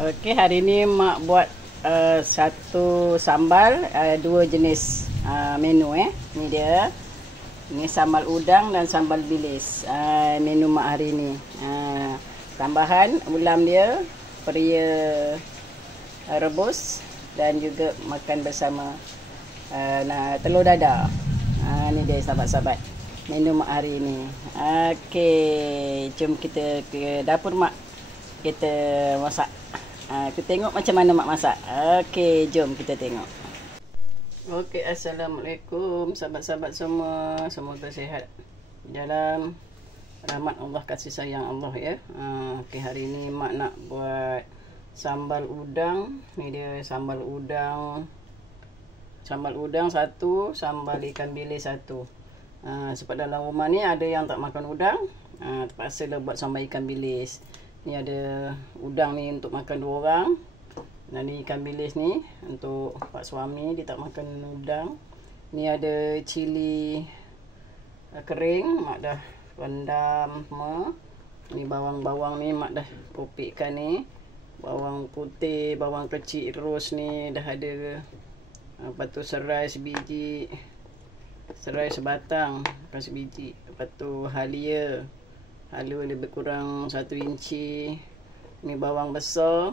Okey, hari ni mak buat satu sambal, dua jenis menu Ni dia. Ni sambal udang dan sambal bilis. Menu mak hari ni. Tambahan ulam dia, peria rebus dan juga makan bersama telur dadar. Ni dia sahabat-sahabat. Menu mak hari ni. Okey, jom kita ke dapur mak. Kita masak. Kita tengok macam mana mak masak. Okey, jom kita tengok. Okey, assalamualaikum sahabat-sahabat semua. Semoga sihat dalam rahmat Allah, kasih sayang Allah ya. Okey, hari ni mak nak buat sambal udang. Ni dia sambal udang. Sambal udang satu, sambal ikan bilis satu. Sebab dalam rumah ni ada yang tak makan udang, terpaksa lah buat sambal ikan bilis. Ni ada udang ni untuk makan 2 orang. Dan ni ikan bilis ni untuk pak suami, dia tak makan udang. Ni ada cili kering, mak dah rendam semua. Ni bawang-bawang ni mak dah kopikkan ni. Bawang putih, bawang kecil ros ni dah ada. Lepas tu serai sebiji. Serai sebatang, bukan sebiji. Lepas tu halia. Halia lebih kurang 1 inci. Ni bawang besar.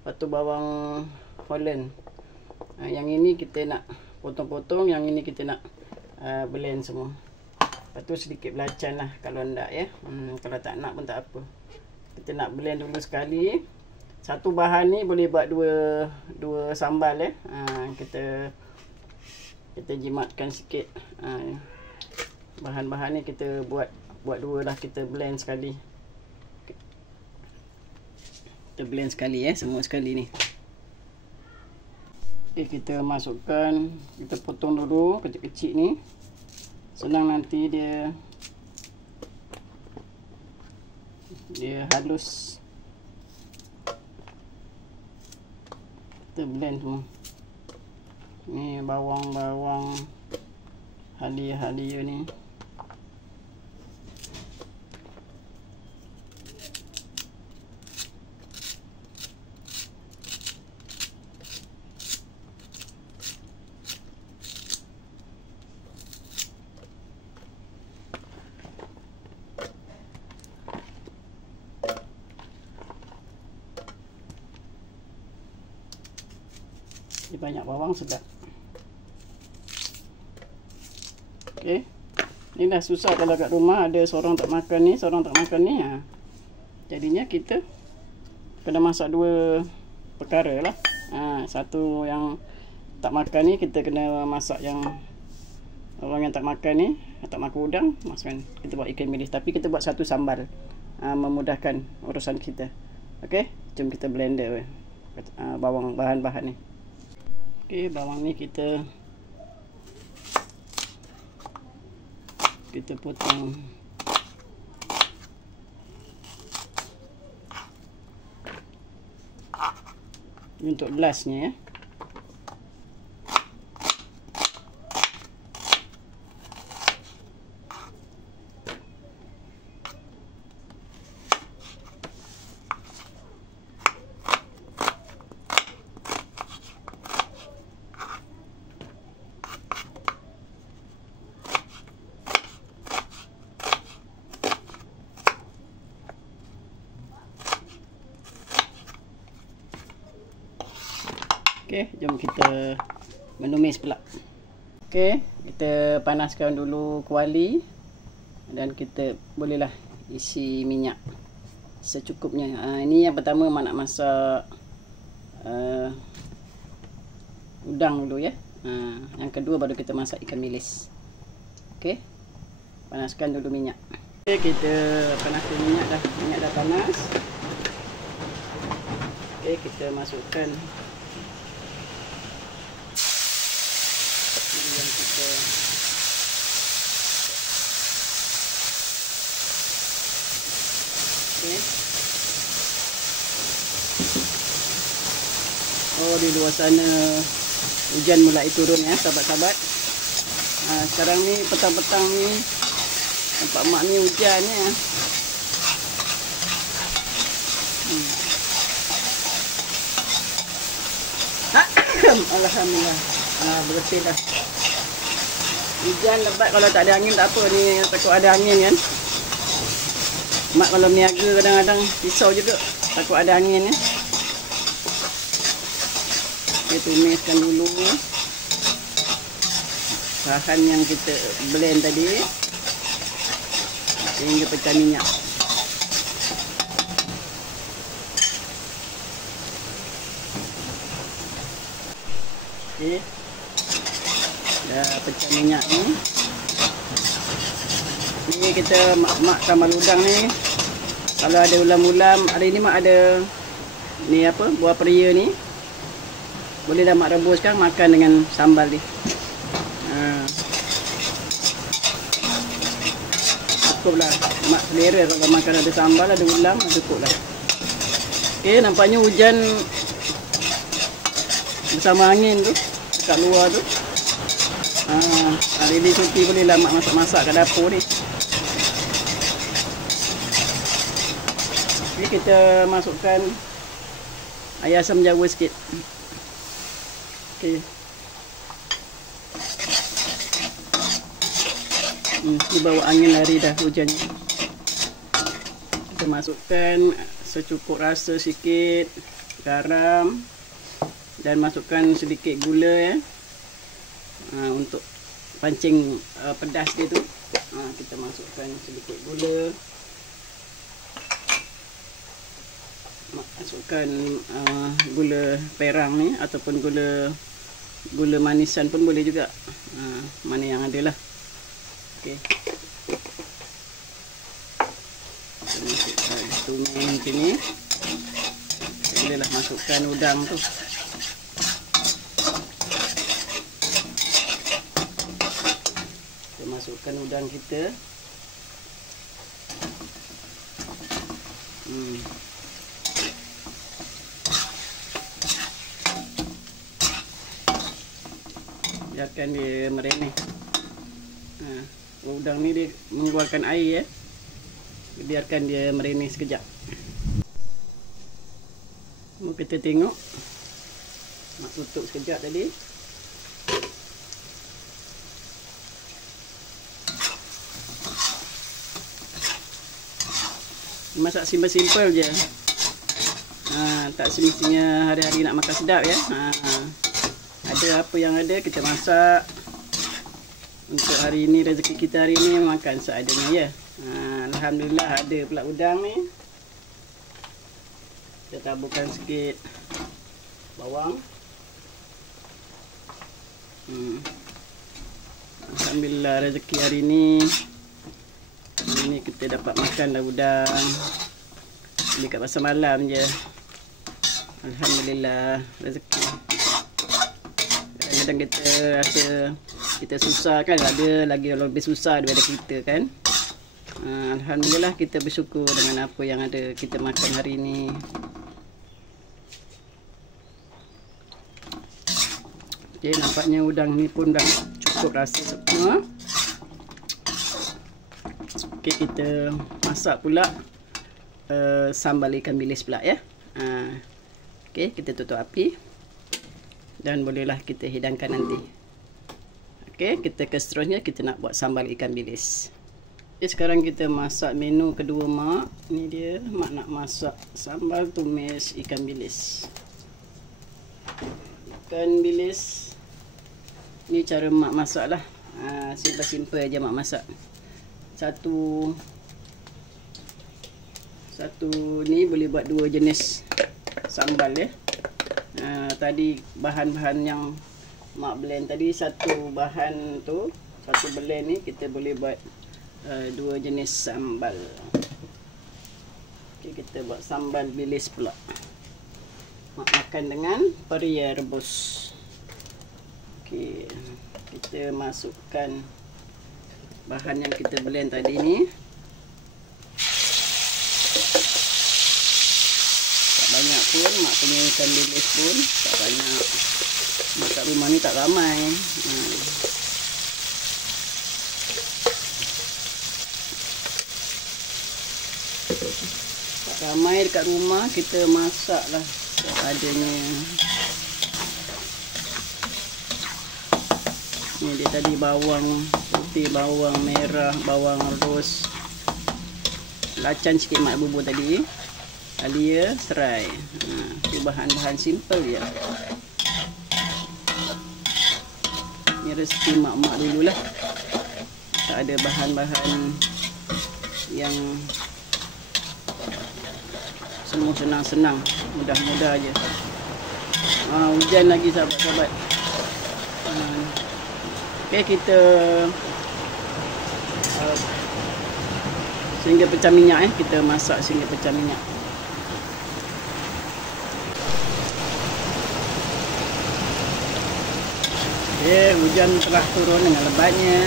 Lepas tu bawang Holland. Yang ini kita nak potong-potong, yang ini kita nak blend semua. Lepas tu sedikit belacan lah kalau nak ya. Kalau tak nak pun tak apa. Kita nak blend dulu sekali. Satu bahan ni boleh buat dua sambal ya. Kita jimatkan sikit. Bahan-bahan ni kita buat dua lah, kita blend sekali. Kita blend sekali ya, semua sekali ni. Okey, kita masukkan, kita potong dulu kecil-kecil ni. Senang nanti dia halus. Kita blend semua. Ni bawang-bawang halia-halia ni. Banyak bawang sedap. Okey. Ni dah susah kalau kat rumah ada seorang tak makan ni, seorang tak makan ni. Jadinya kita kena masak 2 perkara lah. Satu yang tak makan ni kita kena masak, yang orang yang tak makan ni, tak makan udang, masukkan kita buat ikan bilis, tapi kita buat satu sambal. Memudahkan urusan kita. Okey, jom kita blender bawang, bahan-bahan ni. Okey, bawang ni kita potong. Ini untuk belasnya ya. Okey, jom kita menumis pula. Okey, kita panaskan dulu kuali dan kita bolehlah isi minyak secukupnya. Ini yang pertama mak nak masak udang dulu ya. Yang kedua baru kita masak ikan bilis. Okey, panaskan dulu minyak. Okey, kita panaskan minyak dah. Minyak dah panas. Okey, kita masukkan yang kita di luar sana hujan mulai turun ya sahabat-sahabat. Sekarang ni petang-petang ni nampak mak ni hujan ya. adem. Alhamdulillah. Bersih dah. Hujan lebat, kalau tak ada angin tak apa. Ni takut ada angin kan. Mak kalau berniaga kadang-kadang risau juga. Takut ada angin ya. Kita tumiskan dulu bahan yang kita blend tadi sehingga pecah minyak. Okey. Dah pecah minyak ni. Ni kita mak sambal udang ni. Kalau ada ulam-ulam, hari ni mak ada ni apa? Buah peria ni. Boleh dah mak rebuskan makan dengan sambal ni. Cukuplah. Mak selera kalau makan ada sambal, ada ulam, cukuplah. Okey, nampaknya hujan bersama angin tu dekat luar tu. Hari ni cuti bolehlah mak masak-masak kat dapur ni. Ni kita masukkan air asam jawa sikit. Okey. Ni bawa angin lari dah hujannya. Kita masukkan secukup rasa sikit garam dan masukkan sedikit gula ya. Untuk pancing pedas dia tu. Kita masukkan sedikit gula. Masukkan gula perang ni ataupun gula manisan pun boleh juga. Mana yang ada lah. Okey. Tumis macam ni. Bolehlah masukkan udang tu. Kita masukkan udang kita. Biarkan dia merenih. Udang ni dia mengeluarkan air ya. Biarkan dia merenih sekejap. Kita tengok. Nak tutup sekejap tadi. Masak simple-simple je. Tak semestinya hari-hari nak makan sedap ya. Ada apa yang ada kita masak. Untuk hari ini, rezeki kita hari ini makan seadanya ya. Alhamdulillah ada pula udang ni. Kita taburkan sikit bawang. Alhamdulillah rezeki hari ini. Ini kita dapat makan dah udang. Ini kat pasar malam je. Alhamdulillah rezeki. Kadang-kadang kita rasa kita susah kan, ada lagi yang lebih susah daripada kita kan. Alhamdulillah kita bersyukur dengan apa yang ada kita makan hari ini. Okey, nampaknya udang ni pun dah cukup rasa semua. Okey, kita masak pula sambal ikan bilis pula ya. Okey, kita tutup api dan bolehlah kita hidangkan nanti. Okey, kita ke seterusnya kita nak buat sambal ikan bilis. Okay, sekarang kita masak menu kedua mak. Ni dia, mak nak masak sambal tumis ikan bilis. Ikan bilis ni cara mak masak lah. Simple-simple aja mak masak. Satu ni boleh buat dua jenis sambal ya. Tadi bahan-bahan yang mak blend tadi, satu bahan tu, satu blend ni kita boleh buat dua jenis sambal. Okay, kita buat sambal bilis pula. Mak makan dengan peria rebus. Okay, kita masukkan bahan yang kita blend tadi ni. Tak banyak pun, mak punya ikan bilis pun tak banyak. Kat rumah ni tak ramai. Tak ramai dekat rumah, kita masak lah adanya. Ni dia tadi bawang putih, bawang merah, bawang ros, lacan sikit mak bubur tadi, halia, serai. Itu bahan-bahan simple je. Ni resep mak-mak dululah. Tak ada bahan-bahan yang semua senang-senang, mudah-mudah aje. Hujan lagi sahabat-sahabat. Okey, kita sehingga pecah minyak kita masak sehingga pecah minyak. Okey, hujan telah turun dengan lebatnya.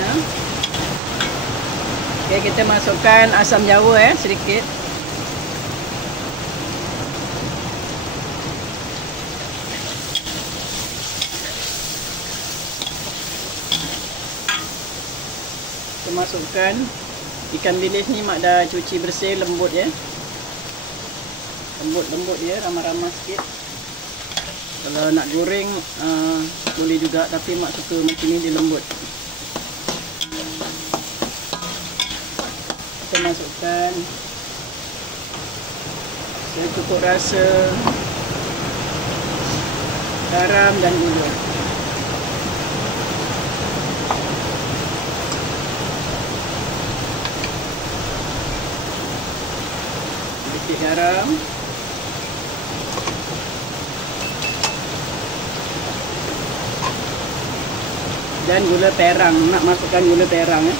Okey, kita masukkan asam jawa sedikit. Kita masukkan ikan bilis ni mak dah cuci bersih, lembut ya. Lembut dia, ramah-ramah sikit. Kalau nak goreng boleh juga, tapi mak suka macam ni, dia lembut. Kita masukkan secukup rasa garam dan gula. Sedikit garam. Dan gula perang, nak masukkan gula perang ya.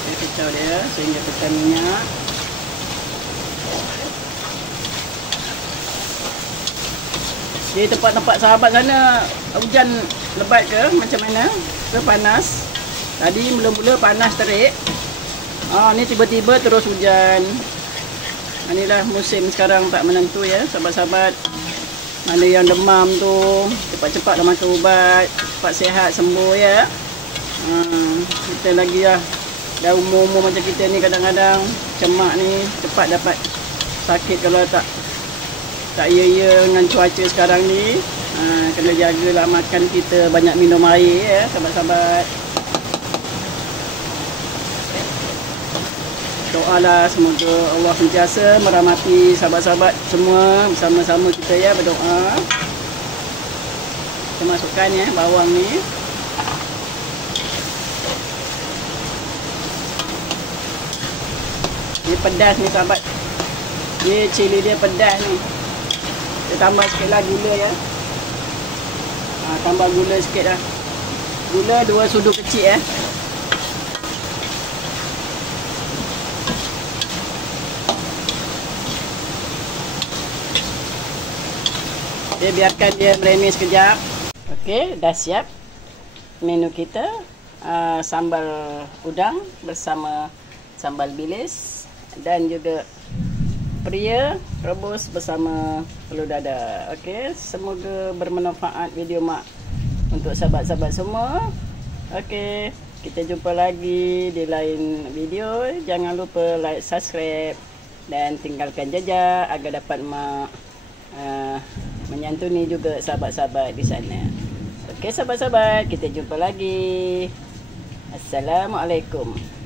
Kita kacau dia sehingga pecah minyak. Di tempat-tempat sahabat sana hujan lebat ke macam mana? Ke panas? Tadi mula-mula panas terik. Ni tiba-tiba terus hujan. Inilah musim sekarang tak menentu ya sahabat-sahabat. Mana yang demam tu cepat-cepat dah makan ubat, cepat sihat sembuh ya. Kita lagi lah dah umur-umur macam kita ni, kadang-kadang cemak ni cepat dapat sakit kalau tak ya dengan cuaca sekarang ni. Kena jagalah makan kita, banyak minum air ya sahabat-sahabat. Doalah semoga Allah sentiasa merahmati sahabat-sahabat semua, bersama-sama kita ya berdoa. Kita masukkan ya bawang ni. Ni pedas ni sahabat. Dia cili dia pedas ni. Kita tambah sikitlah gula ya. Tambah gula sikit dah. Gula 2 sudu kecil ya. Okay, biarkan dia meremis sekejap. Okey, dah siap menu kita. Sambal udang bersama sambal bilis dan juga pria rebus bersama telur dadah. Okey, semoga bermanfaat video mak untuk sahabat-sahabat semua. Okey, kita jumpa lagi di lain video. Jangan lupa like, subscribe dan tinggalkan jejak agar dapat mak menyantuni juga sahabat-sahabat di sana. Okey sahabat-sahabat, kita jumpa lagi. Assalamualaikum.